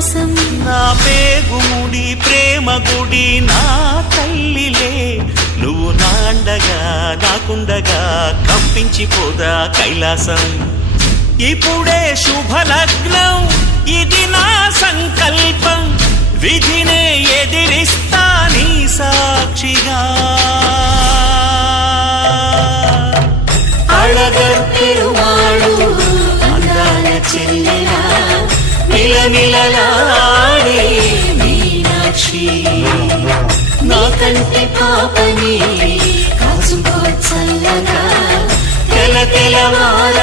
కైలాసం. నా పేగుముడి ప్రేమ గుడి నా తల్లిలే, నువ్వు నాండగా నాకుండగా కంపించిపోదా కైలాసం. ఇప్పుడే శుభలగ్నం, ఇది నా సంకల్పం, విధినే ఎదిరిస్తా నీ సాక్షిగా. అళగర్ పెరుమాళు అందాల చెల్లెలా, మిలమిలలాడే మీనాక్షి, నీ కంటి పాపని కాచుకో చల్లగా, తెల తెలవార